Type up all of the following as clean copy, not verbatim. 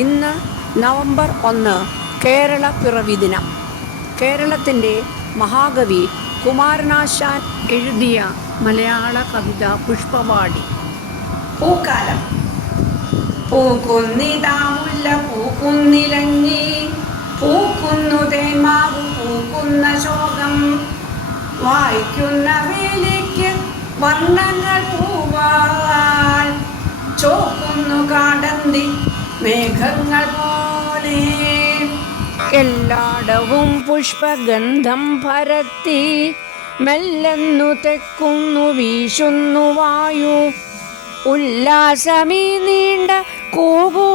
ഇന്ന് നവംബർ 1 കേരള പിറവി ദിനം. കേരളത്തിൻ്റെ മഹാകവി കുമാരനാശാൻ എഴുതിയ മലയാള കവിത പുഷ്പവാടി. പൂക്കാലം. പൂക്കുന്നിതാ മുല്ല പൂക്കുന്നിലഞ്ഞി, പൂക്കുന്നു തേന്മാവ് പൂക്കുന്ന ശോകം, വായിക്കുന്ന വേലിക്ക് വർണ്ണങ്ങൾ പൂവാൽ, ചോക്കുന്നു കാടന്തി മേഘങ്ങൾ പോലെ. എല്ലായിടവും പുഷ്പഗന്ധം പരത്തി, മെല്ലെന്നു തെക്കുന്നു വീശുന്നു വായു. ഉല്ലാസമീ നീണ്ട കൂകൂരസത്താൽ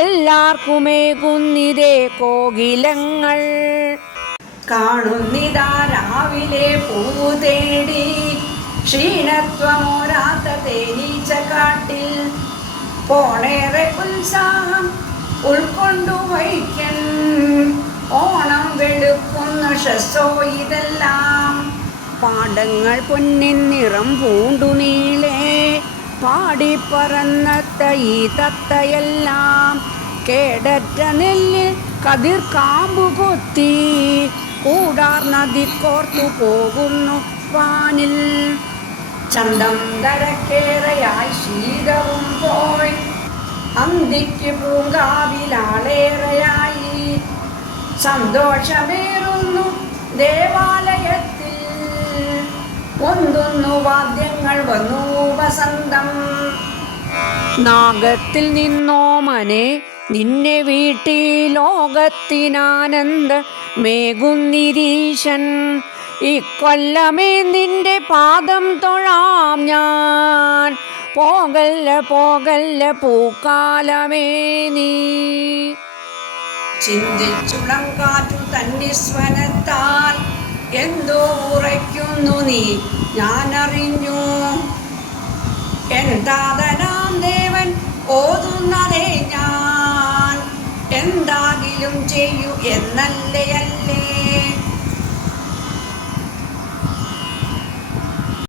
എല്ലാവർക്കുമേകുന്നിതേ കോകിലങ്ങൾ. കാണുന്നിതാ രാവിലെ പൂവു തേടി, ക്ഷീണത്വമോരാത്ത തേനീച്ച കാട്ടിൽ, പോണേറെ ഉത്സാഹം ഉൾക്കൊണ്ടു വൈക്കൻ, ഓണം വെളുക്കുന്ന ഷസ്സോ ഇതെല്ലാം. പാടങ്ങൾ പൊന്നിൻ നിറം പൂണ്ടു നീളേ, പാടിപ്പറന്നത്ത ഈ തത്തയെല്ലാം, കേടറ്റ നെല്ലിൽ കതിർ കാമ്പു കൊത്തി, കൂടാർ നദി കോർത്തു പോകുന്നു വാനിൽ. ചന്തം തരക്കേറെയായി ശീതവും പോയി, അന്തിക്ക് പൂങ്കാവിലാളേറെയായി, സന്തോഷമേറുന്നു ദേവാലയത്തിൽ, ഒന്തുന്നു വാദ്യങ്ങൾ വന്നു വസന്തം. നാഗത്തിൽ നിന്നോമനെ നിന്നെ വീട്ടി, ലോകത്തിനാനന്ദ മേകുന്നിരീശൻ, ഇക്കൊല്ലമേ നിന്റെ പാദം തൊഴാം ഞാൻ, പോകല്ല പോകല്ല പൂക്കാലമേ നീ. ചിന്തിച്ചുളം കാറ്റു തന്നിസ്വനത്താൽ എന്തോ ഉറയ്ക്കുന്നു നീ ഞാനറിഞ്ഞു. എന്താതനാം ദേവൻ ഓതുന്നതേ ഞാൻ, എന്താകിലും ചെയ്യൂ എന്നല്ലേ.